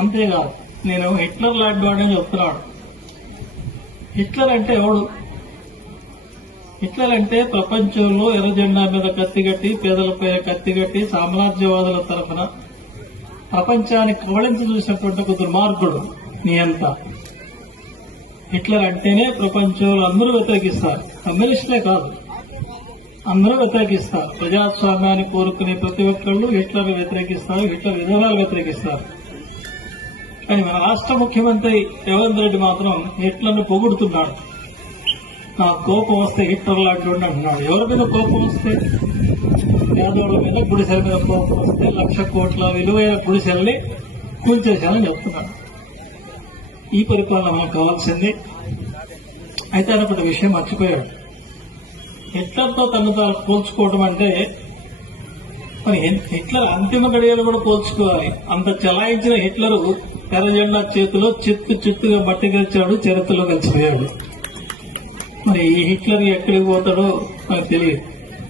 అంతేకాదు నేను హిట్లర్ లాంటి వాడని చెప్తున్నాడు. హిట్లర్ అంటే ఎవడు? హిట్లర్ అంటే ప్రపంచంలో ఎర్ర జెండా మీద కత్తిగట్టి, పేదలపై కత్తిగట్టి, సామ్రాజ్యవాదుల తరఫున ప్రపంచాన్ని కవళించి చూసినటువంటి ఒక దుర్మార్గుడు నియంత. హిట్లర్ అంటేనే ప్రపంచంలో అందరూ వ్యతిరేకిస్తారు. కమ్యూనిస్టులే కాదు, అందరూ వ్యతిరేకిస్తారు. ప్రజాస్వామ్యాన్ని కోరుకునే ప్రతి ఒక్కళ్ళు హిట్లర్ వ్యతిరేకిస్తారు, హిట్లర్ విధానాలు వ్యతిరేకిస్తారు. కానీ మన రాష్ట్ర ముఖ్యమంత్రి రేవంత్ రెడ్డి మాత్రం హిట్లర్ను పొగుడుతున్నాడు. నాకు కోపం వస్తే హిట్లర్ లాంటి అంటున్నాడు. ఎవరి మీద కోపం వస్తే? పేదోళ్ల మీద, గుడిసెల మీద కోపం వస్తే 1,00,000 కోట్ల విలువైన గుడిసెల్ని కూల్చేశానని చెప్తున్నాడు. ఈ పరిపాలన మనకు కావాల్సింది. అయితే ఆయన ఒకటి విషయం మర్చిపోయాడు. హిట్లర్తో తను తాను పోల్చుకోవడం అంటే మరి హిట్లర్ అంతిమ గడియలు కూడా పోల్చుకోవాలి. అంత చలాయించిన హిట్లరు ఎర్ర జెండా చేతిలో చిత్తుగా మట్టి గెలిచాడు, చరిత్రలో కలిసిపోయాడు. మరి ఈ హిట్లర్ ఎక్కడికి పోతాడో నాకు తెలియదు.